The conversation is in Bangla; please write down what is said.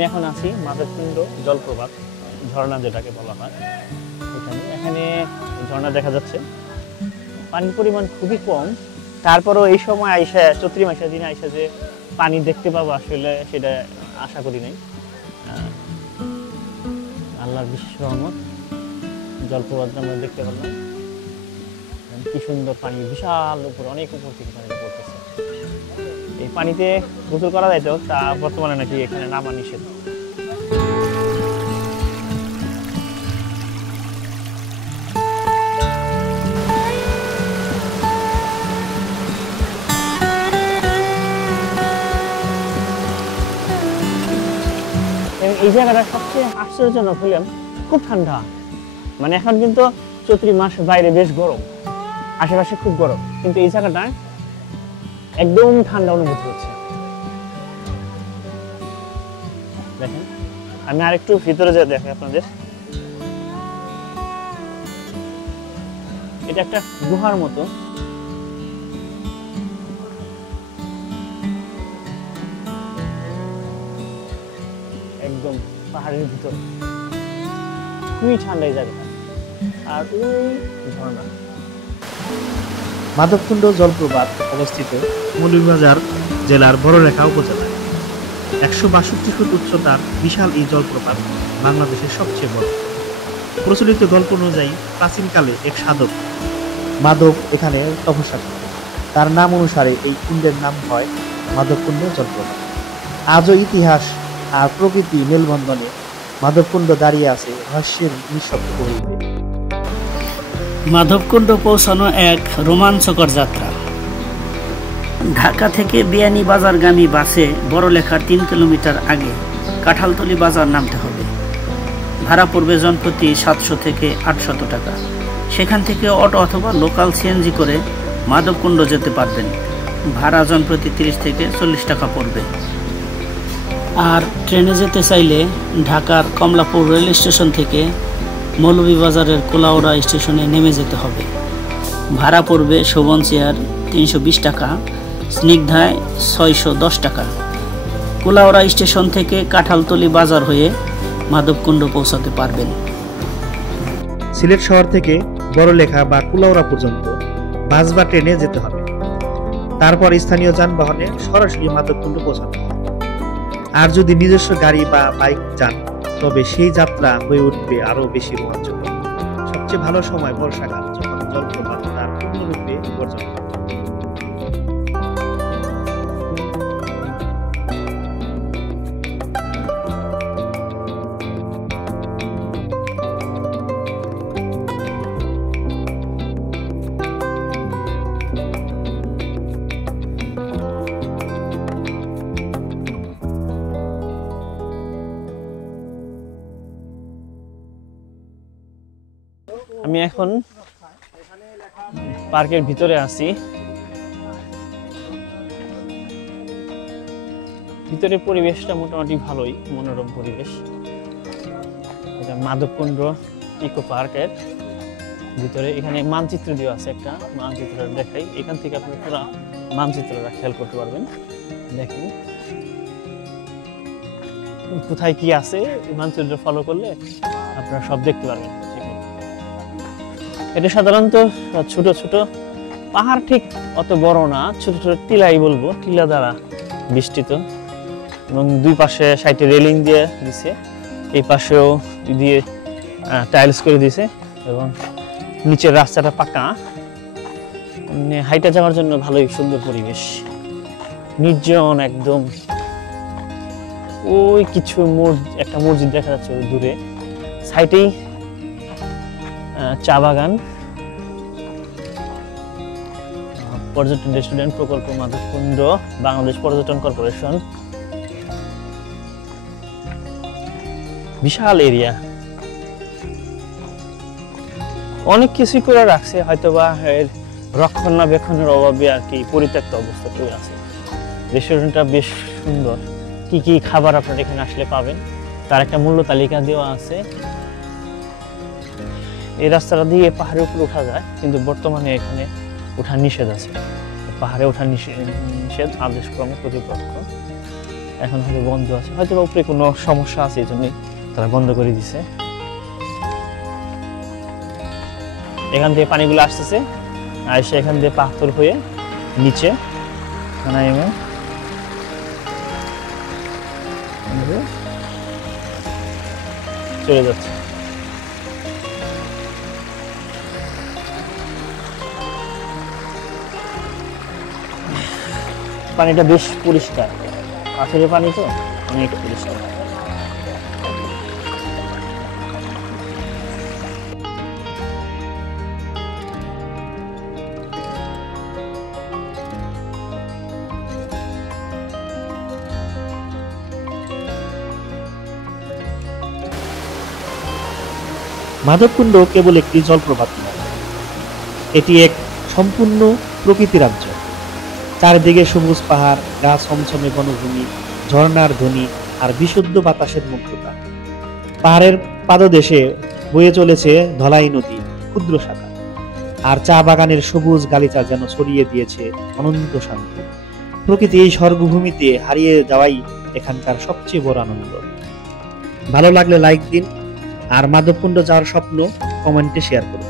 আমি এখন আছি মাধবকুণ্ড জলপ্রপাত, ঝর্ণা যেটাকে বলা হয়। এখানে ঝর্ণা দেখা যাচ্ছে, পানির পরিমাণ খুবই কম। তারপরও এই সময় আইসা, চৈত্র মাসের দিনে আইসা যে পানি দেখতে পাবো আসলে সেটা আশা করি নাই। আল্লাহর বিশেষ রহমত, জলপ্রপাত আমরা দেখতে পারলাম। কি সুন্দর পানি, বিশাল উপর, অনেক উপর থেকে পানিটা পড়তেছে। এই পানিতে গোসল করা যাইতো, তা বর্তমানে নাকি এখানে নামা নিষেধ। এই জায়গাটা সবচেয়ে আশ্চর্যজনক হইলাম, খুব ঠান্ডা। মানে এখন কিন্তু চৈত্র মাস, বাইরে বেশ গরম, আশেপাশে খুব গরম, কিন্তু এই জায়গাটায় একদম ঠান্ডা অনুভূতি হচ্ছে। দেখেন, আমি আরেকটু ভিতরে যা দেখাই আপনাদের। এটা একটা গুহার মতো। একদম পাহাড়ের ভিতর, খুবই ঠান্ডা এই জায়গাটা। আর ওই ঝর্ণা। মাধবকুণ্ড জলপ্রপাত অবস্থিত মৌলভীবাজার জেলার বড়লেখা উপজেলায়। 162 ফুট উচ্চতার বিশাল এই জলপ্রপাত বাংলাদেশের সবচেয়ে বড়। প্রচলিত গল্প অনুযায়ী প্রাচীনকালে এক সাধক মাধব এখানে তপস্যা করেন। তার নাম অনুসারে এই কুণ্ডের নাম হয় মাধবকুণ্ড জলপ্রপাত। আজও ইতিহাস আর প্রকৃতি মেলবন্ধনে মাধবকুণ্ড দাঁড়িয়ে আছে রহস্যের নিঃশব্দ পরিবেশে। মাধবকুণ্ড পৌঁছানো এক রোমাঞ্চকর যাত্রা। ঢাকা থেকে বিয়ানীবাজারগামী বাসে বড়লেখার 3 কিলোমিটার আগে কাঁঠালতলী বাজার নামতে হবে। ভাড়া পড়বে জনপ্রতি 700 থেকে 800 টাকা। সেখান থেকে অটো অথবা লোকাল সিএনজি করে মাধবকুণ্ড যেতে পারবেন। ভাড়া জনপ্রতি 30 থেকে 40 টাকা পড়বে। আর ট্রেনে যেতে চাইলে ঢাকার কমলাপুর রেল স্টেশন থেকে মৌলভীবাজারের কোলাউড়া স্টেশনে নেমে যেতে হবে। ভাড়া পড়বে শোভন চেয়ার 320 টাকা, স্নিগ্ধায় 610 টাকা। কোলাউড়া স্টেশন থেকে কাঁঠালতলী বাজার হয়ে মাধবকুণ্ড পৌঁছাতে পারবেন। সিলেট শহর থেকে বড়লেখা বা কুলাউড়া পর্যন্ত বাস বা ট্রেনে যেতে হবে। তারপর স্থানীয় যানবাহনে সরাসরি মাধবকুণ্ড পৌঁছাতে হবে। আর যদি নিজস্ব গাড়ি বা বাইক যান তবে সেই যাত্রা হয়ে উঠবে আরো বেশি রোমাঞ্চকর। সবচেয়ে ভালো সময় বর্ষাকাল, যখন জলপ্রপাত তার পূর্ণরূপে গর্জন করে। আমি এখন পার্কের ভিতরে আছি। ভিতরের পরিবেশটা মোটামুটি ভালোই, মনোরম পরিবেশ। এটা মাধবকুণ্ড ইকো পার্কের ভিতরে। এখানে মানচিত্র দেওয়া আছে, একটা মানচিত্র দেখাই। এখান থেকে আপনি পুরো মানচিত্রটা খেয়াল করতে পারবেন। দেখেন কোথায় কি আছে, মানচিত্র ফলো করলে আপনারা সব দেখতে পারবেন। এটা সাধারণত ছোট ছোট পাহাড়, ঠিক অত বড় না, ছোট ছোট টিলাই বলবো, টিলা দ্বারা বেষ্টিত। এবং দুই পাশে সাইডে রেলিং দিয়ে দিছে, এই পাশেও দিয়ে টাইলস করে দিয়েছে, এবং নিচের রাস্তাটা পাকা। হাইটা যাওয়ার জন্য ভালোই সুন্দর পরিবেশ, নির্জন একদম। ওই কিছু একটা মসজিদ দেখা যাচ্ছে ওই দূরে, সাইডেই চা বাগান। পর্যটন রেস্টুরেন্ট প্রকল্প মাধবকুণ্ড, বাংলাদেশ পর্যটন কর্পোরেশন। বিশাল এরিয়া, অনেক কিছুই করে রাখছে, হয়তোবা এর রক্ষণাবেক্ষণের অভাবে আর কি পরিত্যক্ত অবস্থা চলে আছে। রেস্টুরেন্টটা বেশ সুন্দর। কি কি খাবার আপনারা এখানে আসলে পাবেন তার একটা মূল্য তালিকা দেওয়া আছে। এই রাস্তাটা দিয়ে পাহাড়ের উপরে ওঠা যায়, কিন্তু বর্তমানে এখানে ওঠা নিষেধ আছে। পাহাড়ে ওঠা নিষেধ, আদেশক্রম কর্তৃপক্ষ। এখন হয়তো বন্ধ আছে, হয়তো উপরে কোনো সমস্যা আছে, এই জন্যই তারা বন্ধ করে দিছে। এখান থেকে পানিগুলো আসতেছে, আর এসে এখান দিয়ে পাথর হয়ে নিচে নেমে চলে যাচ্ছে। পানিটা বেশ পরিষ্কার, পাথরের পানি তো অনেক পরিষ্কার। মাধবকুণ্ড কেবল একটি জলপ্রপাত নয়, এটি এক সম্পূর্ণ প্রকৃতি রাজ্য। চারিদিকে সবুজ পাহাড়, গা ছমছমে বনভূমি, ঝর্ণার ধ্বনি আর বিশুদ্ধ বাতাসের মুগ্ধতা। পাহাড়ের পাদদেশে বয়ে চলেছে ধলাই নদী ক্ষুদ্র শাখা, আর চা বাগানের সবুজ গালিচা যেন ছড়িয়ে দিয়েছে অনন্ত শান্তি। প্রকৃতি এই স্বর্গভূমিতে হারিয়ে যাওয়াই এখানকার সবচেয়ে বড় আনন্দ। ভালো লাগলে লাইক দিন, আর মাধবকুণ্ড যাওয়ার স্বপ্ন কমেন্টে শেয়ার করুন।